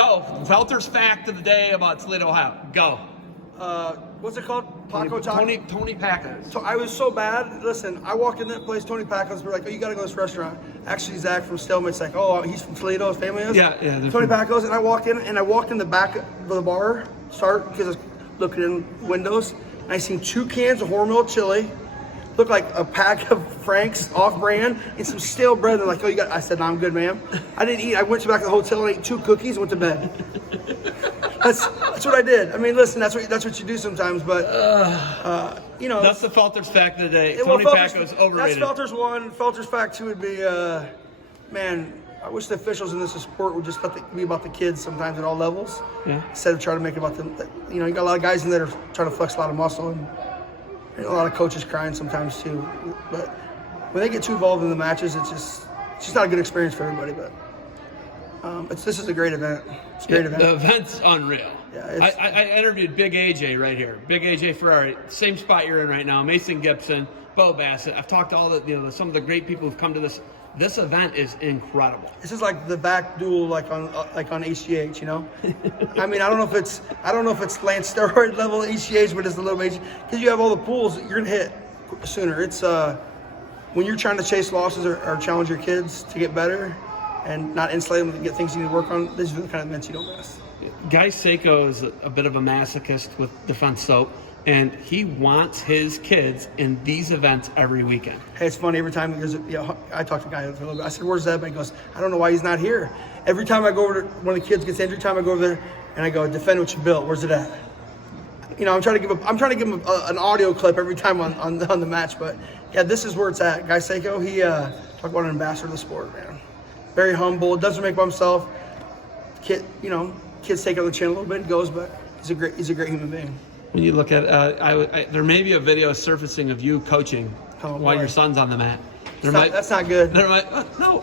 Go. Felter's fact of the day about Toledo, Ohio. Go. What's it called? Paco Taco? Tony Pacos. So I was so bad. Listen, I walked in that place, Tony Pacos. We're like, oh, you got to go to this restaurant. Actually, Zach from Stalemate's like, oh, he's from Toledo. His family is. Yeah. Tony Pacos, and I walked in the back of the bar, because I was looking in windows, and I seen 2 cans of Hormel chili, looked like a pack of Frank's off-brand, and some stale bread. They're like, oh, you got? I said, no, I'm good, ma'am. I didn't eat. I went back to the hotel and ate 2 cookies and went to bed. That's what I did. I mean, listen, that's what you do sometimes, but That's the Felter's fact of the day. Tony Pacos overrated. That's Felter's one. Felter's fact 2 would be, man, I wish the officials in this sport would just let it be about the kids sometimes at all levels. Yeah. Instead of trying to make it about them. You got a lot of guys in there trying to flex a lot of muscle, and a lot of coaches crying sometimes too. But when they get too involved in the matches, it's just not a good experience for everybody. But this is a great event. It's a great event. The event's unreal. Yeah, I interviewed Big AJ right here. Big AJ Ferrari, same spot you're in right now. Mason Gibson, Bo Bassett. I've talked to all the some of the great people who've come to this. This event is incredible. This is like the back duel, like on HGH. I mean, I don't know if it's Lance steroid level HGH, but it's a little bit, because you have all the pools. You're gonna hit sooner. It's when you're trying to chase losses or challenge your kids to get better, and not insulate them to get things you need to work on. These are the kind of events you don't miss. Guy Seiko is a bit of a masochist with Defense Soap, and he wants his kids in these events every weekend. Hey, it's funny, every time I talked to a guy a little bit. I said, where's Zeb? And he goes, I don't know why he's not here. Every time I go over to one of the kids gets injured, every time I go over there and I go, defend what you built. Where's it at? I'm trying to give him an audio clip every time on the match. But yeah, this is where it's at. Guy Seiko, he talk about an ambassador of the sport, man. Very humble, doesn't make by himself. Kids take it on the chin a little bit, he goes, but he's a great human being. When you look at, there may be a video surfacing of you coaching while your son's on the mat. That's not good. No,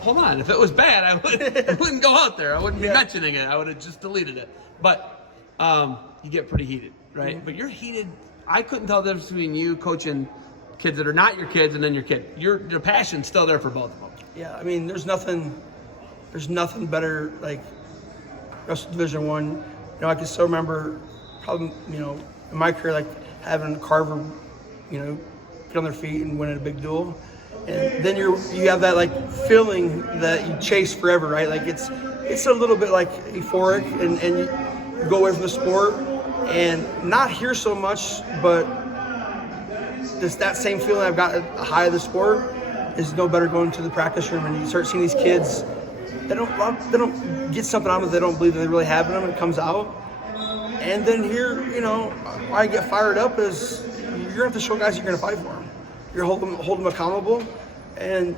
hold on. If it was bad, I wouldn't go out there. I wouldn't be mentioning it. I would have just deleted it. But you get pretty heated, right? Mm-hmm. But you're heated. I couldn't tell the difference between you coaching kids that are not your kids and then your kid. Your passion's still there for both of them. Yeah, I mean, there's nothing better, like Wrestle Division One. I can still remember, probably, in my career, like having Carver, get on their feet and win a big duel, and then you have that like feeling that you chase forever, right? Like it's a little bit like euphoric, and you go away from the sport and not here so much, but that same feeling I've got at the high of the sport is no better going to the practice room, and you start seeing these kids. They don't get something out of it they don't believe that they really have in them, and it comes out. And then here, why I get fired up is you're going to have to show guys you're going to fight for them. You're hold them accountable, and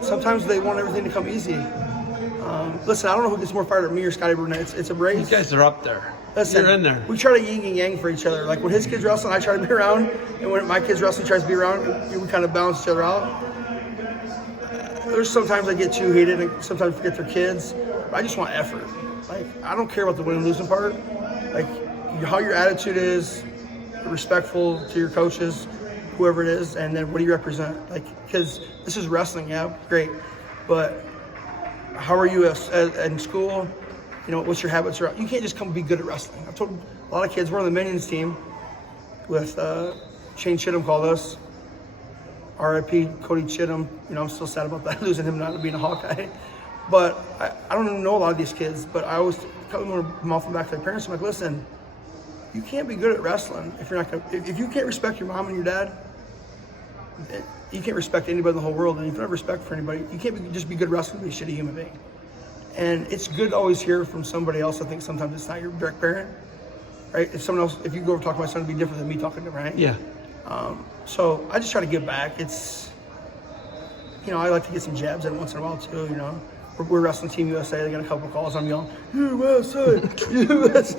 sometimes they want everything to come easy. Listen, I don't know who gets more fired up, me or Scotty Burnett. It's a race. You guys are up there. Listen, you're in there. We try to yin and yang for each other. Like when his kids wrestle, I try to be around, and when my kids wrestle, he tries to be around. We kind of balance each other out. There's sometimes I get too heated and sometimes forget their kids. But I just want effort. Like, I don't care about the winning and losing part. Like, how your attitude is, respectful to your coaches, whoever it is, and then what do you represent? Like, because this is wrestling, yeah, great. But how are you in school? What's your habits? You can't just come be good at wrestling. I've told a lot of kids, we're on the Minions team with Shane Chittum called us. R.I.P. Cody Chittum. I'm still sad about that, losing him not being a Hawkeye. But I don't even know a lot of these kids, but I always come off the back to their parents. I'm like, listen, you can't be good at wrestling if you're not if you can't respect your mom and your dad, you can't respect anybody in the whole world. And if you don't have respect for anybody, you can't just be good at wrestling and be a shitty human being. And it's good to always hear from somebody else. I think sometimes it's not your direct parent, right? If you go over to talk to my son, it'd be different than me talking to him, right? Yeah. So I just try to give back. It's, I like to get some jabs in once in a while too, We're wrestling Team USA. They got a couple calls. I'm yelling, USA, USA.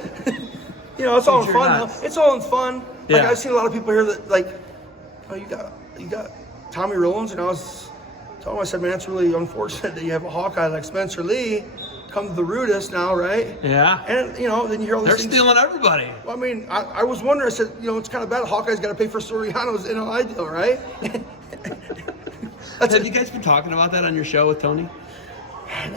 It's all in fun. It's all in fun. Yeah. Like I've seen a lot of people here that like, oh, you got Tommy Rollins, and I was telling him, I said, man, it's really unfortunate that you have a Hawkeye like Spencer Lee come to the Rudis now, right? Yeah. And then you hear all these things. They're stealing everybody. Well, I mean, I was wondering. I said, it's kind of bad. Hawkeye's got to pay for Soriano's NLI deal, right? Have you guys been talking about that on your show with Tony?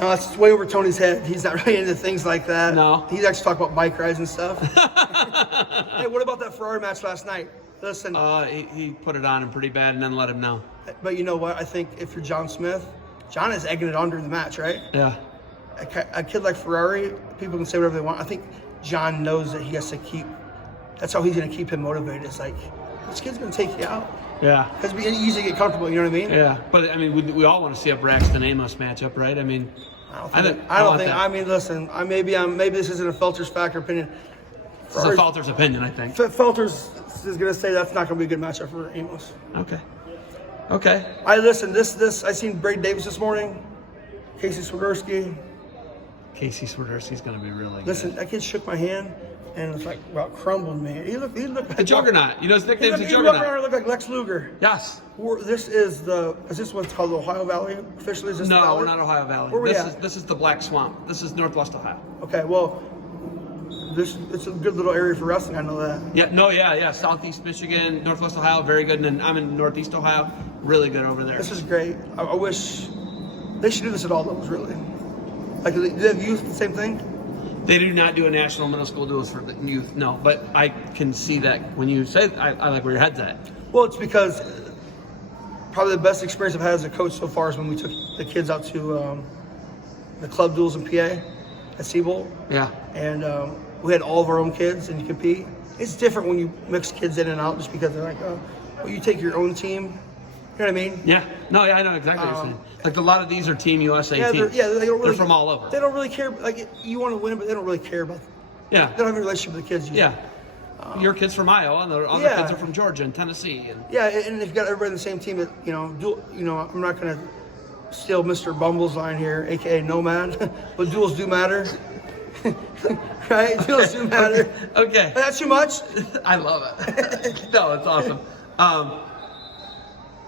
No, it's way over Tony's head. He's not really into things like that. No. He's actually talking about bike rides and stuff. Hey, what about that Ferrari match last night? Listen. He put it on him pretty bad and then let him know. But you know what? I think if you're John Smith, John is egging it on during the match, right? Yeah. A kid like Ferrari, people can say whatever they want. I think John knows that he has to keep. That's how he's going to keep him motivated. It's like, this kid's going to take you out. Yeah. Because it'd be easy to get comfortable, you know what I mean? Yeah. But, I mean, we all want to see a Braxton Amos matchup, right? I mean, I don't think. I mean, listen. Maybe this isn't a Felter's factor opinion. This is a Felter's opinion, I think. Felter's is going to say that's not going to be a good matchup for Amos. Okay. Listen. I seen Braden Davis this morning. Casey Swiderski. Casey Swiderski's going to be really good. Listen, that kid shook my hand and it's like about crumbled, man. He looked like a juggernaut. You know his nickname's a He juggernaut. looked like Lex Luger. Yes. Is this what's called the Ohio Valley officially? Is this the No, valley? we're not Ohio Valley. Where we at? This is the Black Swamp. This is Northwest Ohio. Okay, well, it's a good little area for wrestling. I know that. Yeah. Southeast Michigan, Northwest Ohio, very good. And then I'm in Northeast Ohio, really good over there. This is great. I wish they should do this at all levels, really. Like, do they have youth the same thing? They do not do a national middle school duels for the youth, no. But I can see that when you say, I like where your head's at. Well, it's because probably the best experience I've had as a coach so far is when we took the kids out to the club duels in PA at Seabolt. Yeah. And we had all of our own kids and you compete. It's different when you mix kids in and out just because they're like, well, you take your own team. You know what I mean? Yeah. No, yeah, I know exactly what you're saying. Like a lot of these are Team USA teams. They don't really, they're from all over. They don't really care. Like, you want to win, but they don't really care about. Yeah. They don't have a relationship with the kids. Usually. Yeah. Your kids from Iowa, and the other kids are from Georgia and Tennessee. And and if you got everybody on the same team, that I'm not gonna steal Mr. Bumble's line here, aka Nomad, but duels do matter. Right? Duels do matter. Okay. That's too much? I love it. No, it's awesome.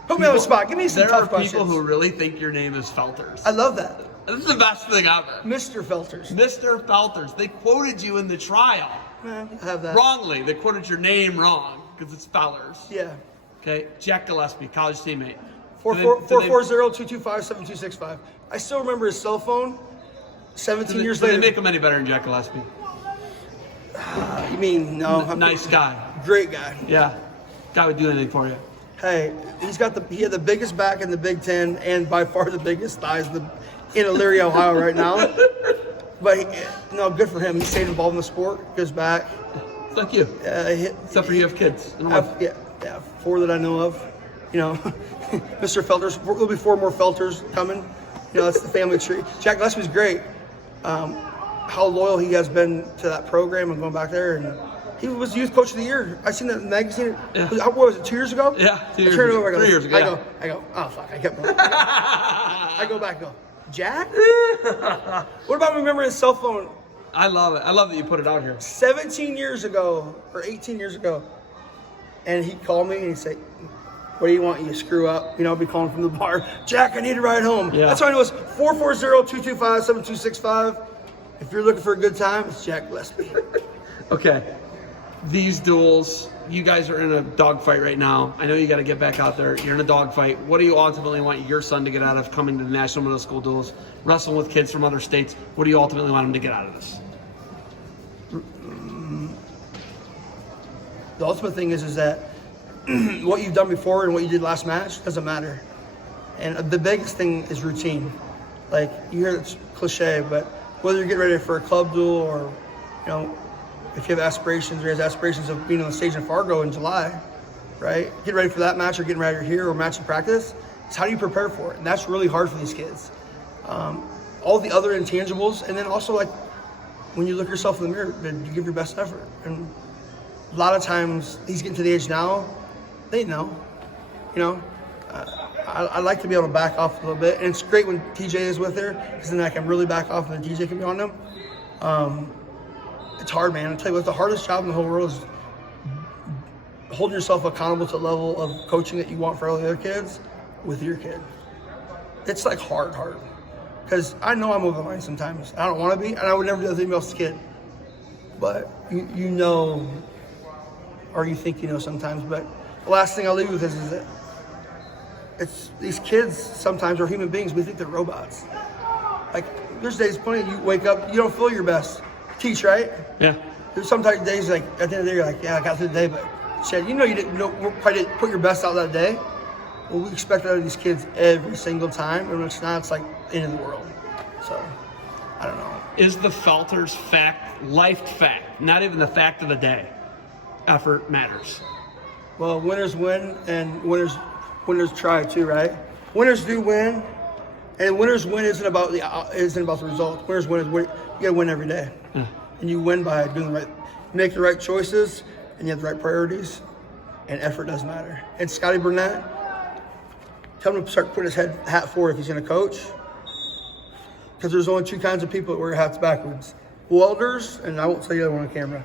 Put me on the spot. Give me some tough questions. There are people who really think your name is Felters. I love that. This is the best thing ever. Mr. Felters. Mr. Felters. They quoted you in the trial. I have that. Wrongly. They quoted your name wrong because it's Fellers. Yeah. Okay. Jack Gillespie, college teammate. 440-225-7265. I still remember his cell phone 17 years later. Did they make him any better than Jack Gillespie? You mean, no. Nice guy. Great guy. Yeah. Guy would do anything for you. Hey, he had the biggest back in the Big Ten and by far the biggest thighs in Elyria, Ohio right now. But good for him. He stayed involved in the sport, gives back. It's like you. Except for you have kids. Yeah, 4 that I know of. Mr. Felters. There'll be 4 more Felters coming. That's the family tree. Jack Gillespie's great. How loyal he has been to that program and going back there, and he was youth coach of the year. I seen that in the magazine. Yeah. What was it? 2 years ago? Yeah, 2 years. 3 years ago. Yeah. I go. Oh fuck! I kept going. I go back. Jack. What about remembering his cell phone? I love it. I love that you put it out here. 17 years ago or 18 years ago, and he'd call me and he'd say, "What do you want? You screw up." I'd be calling from the bar. Jack, I need to ride home. Yeah. That's how I know it's 440-225-7265. If you're looking for a good time, it's Jack Gillespie. Okay. These duels, you guys are in a dogfight right now. I know you got to get back out there. You're in a dogfight. What do you ultimately want your son to get out of coming to the National Middle School duels, wrestling with kids from other states? What do you ultimately want him to get out of this? The ultimate thing is that what you've done before and what you did last match doesn't matter. And the biggest thing is routine. Like, you hear it's cliche, but whether you're getting ready for a club duel or, if you have aspirations, or he has aspirations of being on the stage in Fargo in July, right? Getting ready for that match or getting ready here or match in practice, it's how do you prepare for it? And that's really hard for these kids. All the other intangibles, and then also, like, when you look yourself in the mirror, you give your best effort. And a lot of times, he's getting to the age now, they know. I like to be able to back off a little bit. And it's great when TJ is with her, because then I can really back off and the DJ can be on them. It's hard, man. I'll tell you what, the hardest job in the whole world is holding yourself accountable to the level of coaching that you want for all the other kids with your kid. It's like hard. Because I know I'm over the line sometimes. I don't want to be, and I would never do that to anybody else's kid. But or you think sometimes. But the last thing I'll leave you with is that these kids sometimes are human beings. We think they're robots. Like, there's days plenty you wake up, you don't feel your best. Teach, right? Yeah. There's sometimes days like at the end of the day, you're like, yeah, I got through the day, but Chad, you know you didn't probably didn't put your best out that day. Well, we expect that out of these kids every single time, and when it's not, it's like the end of the world. So, I don't know. Is the Felters life fact, not even the fact of the day, effort matters? Well, winners win, and winners try too, right? Winners do win, and winners win isn't about the result. Winners win is you gotta win every day, and you win by doing make the right choices, and you have the right priorities, and effort does matter. And Scotty Burnett, tell him to start putting his hat forward if he's gonna coach, because there's only two kinds of people that wear hats backwards: welders, and I won't say the other one on camera.